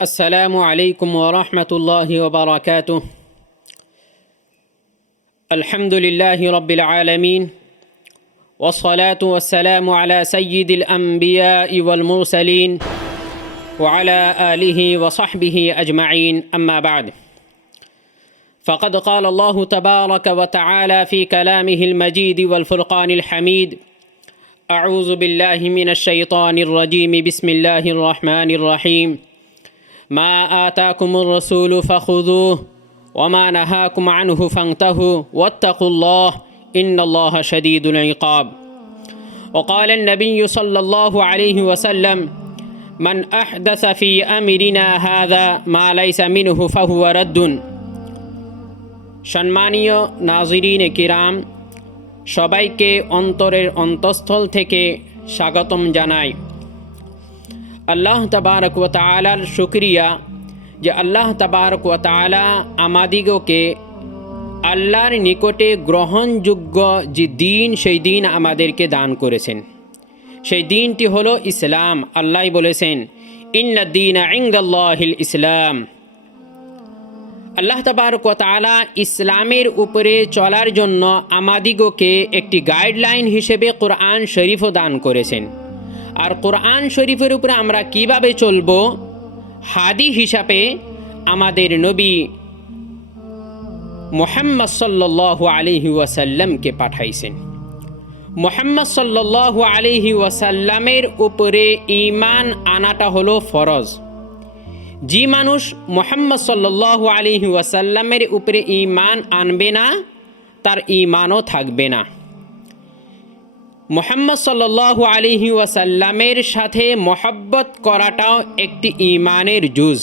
السلام عليكم ورحمة الله وبركاته. الحمد لله رب العالمين، والصلاة والسلام على سيد الأنبياء والمرسلين وعلى آله وصحبه أجمعين، أما بعد، فقد قال الله تبارك وتعالى في كلامه المجيد والفرقان الحميد: أعوذ بالله من الشيطان الرجيم، بسم الله الرحمن الرحيم. ما آتاكم الرسول فخذوه وما نهاكم عنه فانتهوا واتقوا الله إن الله شديد العقاب. وقال النبي صلى الله عليه وسلم: من أحدث في أمرنا هذا ما ليس منه فهو رد. সম্মানীয় নাজিরিন কিরাম, সবাইকে অন্তরের অন্তঃস্থল থেকে স্বাগতম জানাই। আল্লাহ তাবারক ওয়া তাআলার শুকরিয়া যে আল্লাহ তাবারক ওয়া তাআলা আমাদিগকে আল্লাহর নিকটে গ্রহণযোগ্য যে দিন, সেই দিন আমাদেরকে দান করেছেন। সেই দিনটি হলো ইসলাম। আল্লাহ বলেছেন, ইন্না দ্দীনা ইনদাল্লাহিল ইসলাম। আল্লাহ তাবারক ওয়া তাআলা ইসলামের উপরে চলার জন্য আমাদিগকে একটি গাইডলাইন হিসেবে কোরআন শরীফও দান করেছেন। আর কোরআন শরীফের উপরে আমরা কিভাবে চলব, হাদি হিসাবে আমাদের নবী মুহাম্মদ সাল্লাল্লাহু আলাইহি ওয়াসাল্লামকে পাঠাইছেন। মুহাম্মদ সাল্লাল্লাহু আলাইহি ওয়াসাল্লামের উপরে ঈমান আনাটা হলো ফরজ। যে মানুষ মুহাম্মদ সাল্লাল্লাহু আলাইহি ওয়াসাল্লামের উপরে ঈমান আনবে না, তার ঈমানও থাকবে না। মুহাম্মদ সাল্লাল্লাহু আলাইহি ওয়াসাল্লামের সাথে মহব্বত করাটাও একটি ঈমানের জুজ।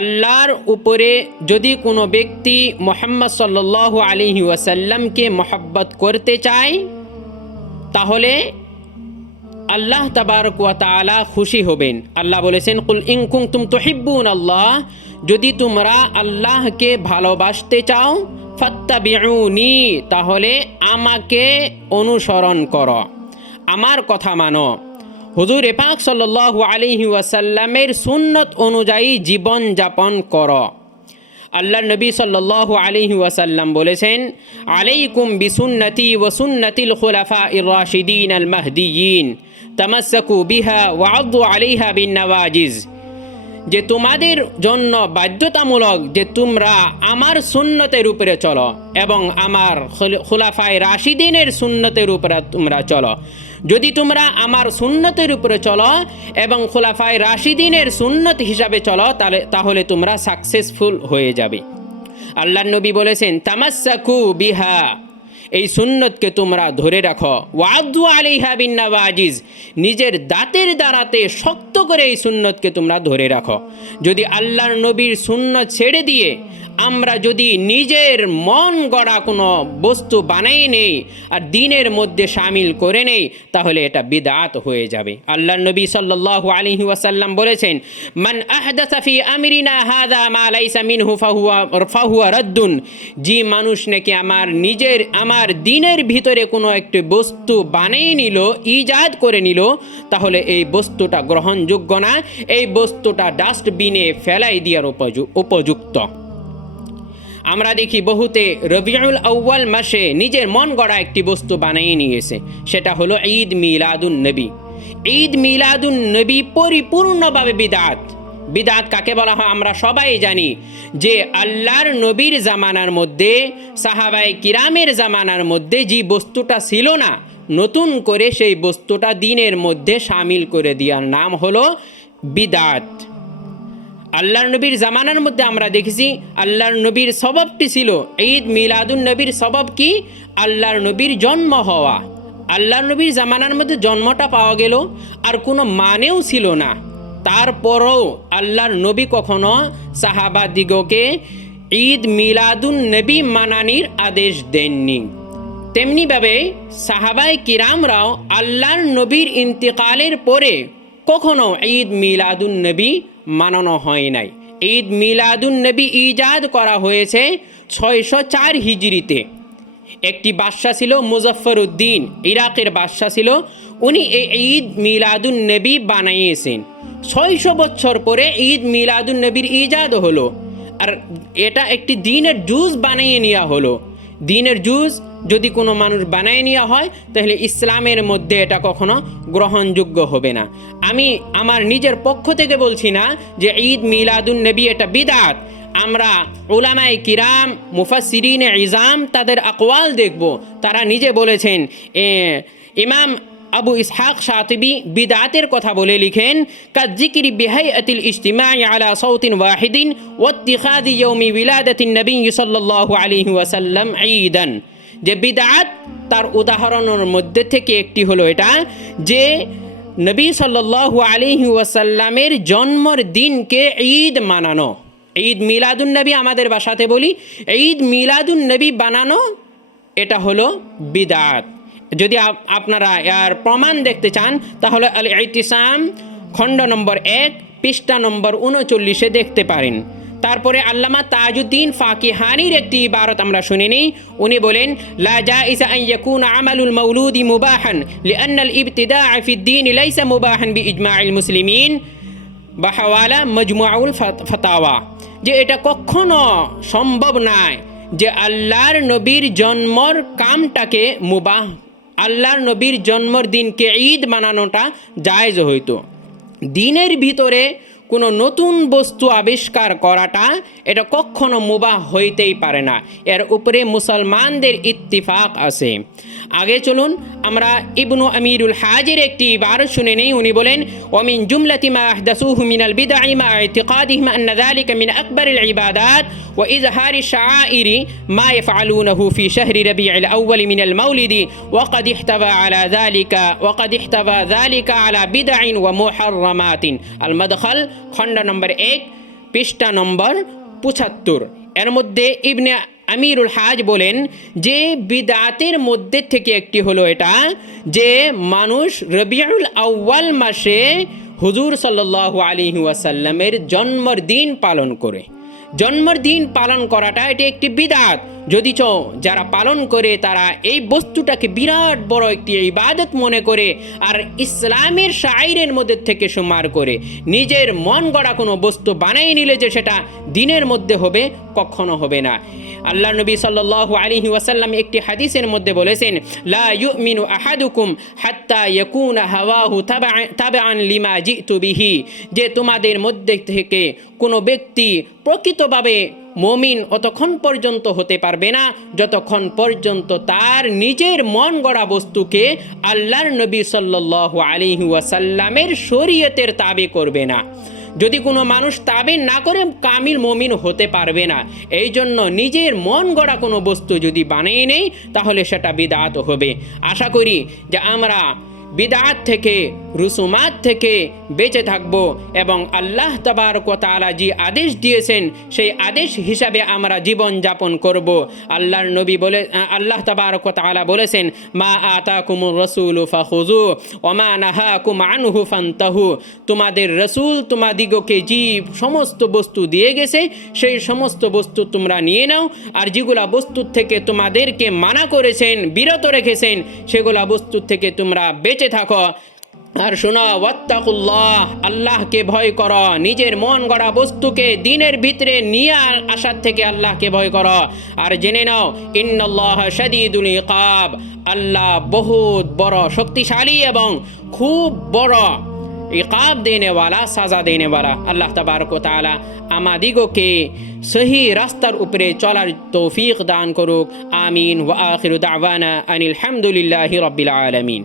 আল্লাহর উপরে যদি কোনো ব্যক্তি মুহাম্মদ সাল্লাল্লাহু আলাইহি ওয়াসাল্লামকে মহব্বত করতে চায়, তাহলে আল্লাহ তাবারক ওয়া তাআলা খুশি হবেন। আল্লাহ বলেছেন, কুল ইন কুনতুম তুহিব্বুনাল্লাহ, যদি তোমরা আল্লাহকে ভালোবাসতে চাও, ফাত্তাবিউনি, তাহলে আমাকে অনুসরণ করো, আমার কথা মানো। হুজুর পাক সাল্লাল্লাহু আলাইহি ওয়াসাল্লামের সুন্নত অনুযায়ী জীবন যাপন করো। আল্লাহর নবী সাল্লাল্লাহু আলাইহি ওয়াসাল্লাম বলেছেন, আলাইকুম বিসুন্নতি ওয়া সুন্নাতিল খুলাফাইর রাশিদিন আল মাহদিয়িন, তামাসসাকু বিহা ওয়া আদু আলাইহা বিন নওয়াজিজ, যে তোমাদের জন্য বাধ্যতামূলক যে তোমরা আমার সুন্নতের উপরে চলো এবং আমার খুলাফায়ে রাশিদিনের সুন্নতের উপরে তোমরা চলো। যদি তোমরা আমার সুন্নতের উপরে চলো এবং খুলাফায়ে রাশিদিনের সুন্নত হিসাবে চলো, তাহলে তোমরা সাকসেসফুল হয়ে যাবে। আল্লাহর নবী বলেছেন, তামাসসাকু বিহা, এই সুন্নতকে তোমরা ধরে রাখো, ওয়াদু আলাইহা বিন নওয়াজিজ, নিজের দাঁতের দ্বারাতে শক্ত করে এই সুন্নতকে তোমরা ধরে রাখো। যদি আল্লাহর নবীর সুন্নত ছেড়ে দিয়ে আমরা যদি নিজের মন গড়া কোনো বস্তু বানাই নেই আর দ্বীনের মধ্যে শামিল করে নেই, তাহলে এটা বিদআত হয়ে যাবে। আল্লাহর নবী সাল্লাল্লাহু আলাইহি ওয়াসাল্লাম বলেছেন, মান আহদাসা ফি আমরিনা হাযা মা লাইসা মিনহু ফাহুয়া রাদ্দুন, যে মানুষ নাকি আমার দ্বীনের ভিতরে কোনো একটি বস্তু বানিয়ে নিল, ইজাদ করে নিল, তাহলে এই বস্তুটা গ্রহণযোগ্য না, এই বস্তুটা ডাস্টবিনে ফেলাই দেওয়ার উপযুক্ত। আমরা দেখি বহুতে রবিউল আউয়াল মাসে নিজের মন গড়া একটি বস্তু বানিয়ে নিয়েছে, সেটা হলো ঈদ মিলাদুন নবী। ঈদ মিলাদুন নবী পরিপূর্ণভাবে বিদআত। বিদআত কাকে বলা হয় আমরা সবাই জানি, যে আল্লাহর নবীর জামানার মধ্যে, সাহাবায়ে কিরামের জামানার মধ্যে যে বস্তুটা ছিল না, নতুন করে সেই বস্তুটা দ্বীনের মধ্যে শামিল করে দেওয়ার নাম হলো বিদআত। আল্লাহর নবীর জামানার মধ্যে আমরা দেখেছি আল্লাহর নবীর সববটি ছিল, ঈদ মিলাদুন নবীর সবব কি? আল্লাহর নবীর জন্ম হওয়া। আল্লাহর নবীর জামানার মধ্যে জন্মটা পাওয়া গেল, আর কোনো মানেও ছিল না। তারপরও আল্লাহর নবী কখনো সাহাবাদিগকে ঈদ মিলাদুন নবী মানানির আদেশ দেননি। তেমনিভাবে সাহাবায়ে কিরামরাও আল্লাহর নবীর ইন্তিকালের পরে কখনো ঈদ মিলাদুন নবী মানানো হয় নাই। ঈদ মিলাদুন নবী ইজাদ করা হয়েছে 604 হিজরিতে। একটি বাদশা ছিল মুজফফরউদ্দিন, ইরাকের বাদশা ছিল, উনি এই ঈদ মিলাদুন নবী বানিয়েছেন 600 বছর পরে ঈদ মিলাদুন নবীর ইজাদ হলো, আর এটা একটি দিনের জুজ বানিয়ে নেওয়া হলো। দিনের জুজ যদি কোনো মানুষ বানিয়ে নেওয়া হয় তাহলে ইসলামের মধ্যে এটা কখনো গ্রহণযোগ্য হবে না। আমি আমার নিজের পক্ষ থেকে বলছি না যে ঈদ মিলাদুন নবী এটা বিদআত। আমরা উলামায়ে কিরাম, মুফাসসিরিনে ইজাম তাদের আকওয়াল দেখব। তারা নিজে বলেছেন, ইমাম আবু ইসহাক শাতিবি বিদআতের কথা বলে লিখেন, কাযিকরি বিহাইআতিল ইজতিমাই আলা সাউতিন ওয়াহিদিন ওয়াত্তিখাযি ইয়াউমি বিলাদাতিন নবী সাল্লাল্লাহু আলাইহি ওয়াসাল্লাম ঈদান। যে বিদআত তার উদাহরণের মধ্যে থেকে একটি হলো এটা যে নবী সাল্লাল্লাহু আলাইহি ওয়াসাল্লামের জন্মের দিনকে ঈদ মানানো। ঈদ মিলাদুন নবী আমাদের ভাষাতে বলি, ঈদ মিলাদুন নবী বানানো এটা হলো বিদআত। যদি আপনারা এর প্রমাণ দেখতে চান তাহলে আল ইতিসাম খণ্ড নম্বর 1 পৃষ্ঠা নম্বর 39 দেখতে পারেন। তারপরে আল্লামা তাজউদ্দিন ফাকিহানির একটি ইবারত আমরা শুনে নিই। উনি বলেন, লা জাইজা আন ইয়াকুনা আমালুল মাউলুদি মুবাহান লিআন্না আল ইবতিদাআ ফিদ-দীন লাইসা মুবাহান বিইজমাইল মুসলিমিন বা হাওয়ালা মাজমুউল ফাতাওয়া। যে এটা কখনো সম্ভব নয় যে আল্লাহর নবীর জন্মর কামটাকে মুবাহ, আল্লাহর নবীর জন্মের দিনকে ঈদ বানানোটা জায়েজ হইতো। দিনের ভিতরে কোনো নতুন বস্তু আবিষ্কার করাটা এটা কখনো মুবাহ হইতেই পারে না। এর উপরে মুসলমানদের ইত্তিফাক আছে। আগে চলুন আমরা ইবনু আমিরুল হাজের একটি ইবারত শুনে নেই। উনি বলেন, ওমিন জুমলাতি মা আহদাসুহু মিনাল বিদআ মা ইতিকাদিহিম আন্না যালিকা মিন আকবারিল ইবাদাত ওয়া ইজহারি শাআইরি মা ইয়াফআলুনাহু ফি শাহরি রবিউল আউয়াল মিনাল মাউলিদি ওয়া ক্বাদ ইহতাওয়া যালিকা আলা বিদআইন ওয়া মুহাররামাতিন। আল মাদখাল খণ্ড নম্বর 1 পৃষ্ঠা নম্বর 75। এর মধ্যে ইবনে আমিরুল হাজ বলেন যে বিদআতের মধ্যে থেকে একটি হলো এটা যে মানুষ রবিউল আউয়াল মাসে হুজুর সাল্লাল্লাহু আলাইহি ওয়াসাল্লামের জন্মের দিন পালন করে। জন্মের দিন পালন করাটা এটি একটি বিদআত। যদিচ যারা পালন করে তারা এই বস্তুটাকে বিরাট বড় একটি ইবাদত মনে করে আর ইসলামের শাইরের মধ্যে থেকে শুমার করে, নিজের মন গড়া কোনো বস্তু বানিয়ে নিলে যে সেটা দিনের মধ্যে হবে, কখনো হবে না। আল্লাহ নবী সাল্লাল্লাহু আলাইহি ওয়াসাল্লাম একটি হাদিসের মধ্যে বলেছেন, লা ইউমিনু আহাদুকুম হাত্তা ইয়াকুনা হাওয়াহু তাবআন লিমা জিতু বিহি। যে তোমাদের মধ্যে থেকে কোনো ব্যক্তি প্রকৃতভাবে মুমিন অতক্ষণ পর্যন্ত হতে পারবে না যতক্ষণ পর্যন্ত তার নিজের মন গড়া বস্তুকে আল্লাহর নবী সাল্লাল্লাহু আলাইহি ওয়াসাল্লামের শরীয়তের তাবে করবে না। যদি কোনো মানুষ তাবে না করে কামিল মুমিন হতে পারবে না। এই জন্য নিজের মন গড়া কোনো বস্তু যদি বানিয়ে নেই তাহলে সেটা বিদআত হবে। আশা করি যে আমরা বিদআত থেকে, রুসুমাত থেকে বেঁচে থাকব এবং আল্লাহ তাবারক ওয়া তাআলা যে আদেশ দিয়েছেন সেই আদেশ হিসাবে আমরা জীবন যাপন করব। আল্লাহর নবী বলে, আল্লাহ তাবারক ওয়া তাআলা বলেছেন, মা আতাকুমুর রাসূলু ফাখুযু ওয়া মা নাহাকুম আনহু ফান্তাহু। তোমাদের রাসূল তোমাদিগকে যে সমস্ত বস্তু দিয়ে গেছে সেই সমস্ত বস্তু তোমরা নিয়ে নাও, আর যেগুলা বস্তুর থেকে তোমাদেরকে মানা করেছেন, বিরত রেখেছেন, সেগুলা বস্তুর থেকে তোমরা বেঁচে থাকো। আর শোনো, ওয়াত্তাকুল্লাহ, আল্লাহকে ভয় করো। নিজের মন গড়া বস্তুকে দিনের ভিতরে নিয়ে আসার থেকে আল্লাহকে ভয় করো। আর জেনে নাও, ইন্নাল্লাহ শাদীদুল ইকাব, আল্লাহ বহুত বড় শক্তিশালী এবং খুব বড় ইকাব দেনেওয়ালা, সাজা দেনেওয়ালা। আল্লাহ তাবারক ওয়া তাআলা আমাদিগকে সহি রাস্তার উপরে চলার তৌফিক দান করুক। আমিন। ওয়া আখিরু দাওয়ানা আনিল হামদুলিল্লাহি রাব্বিল আলামিন।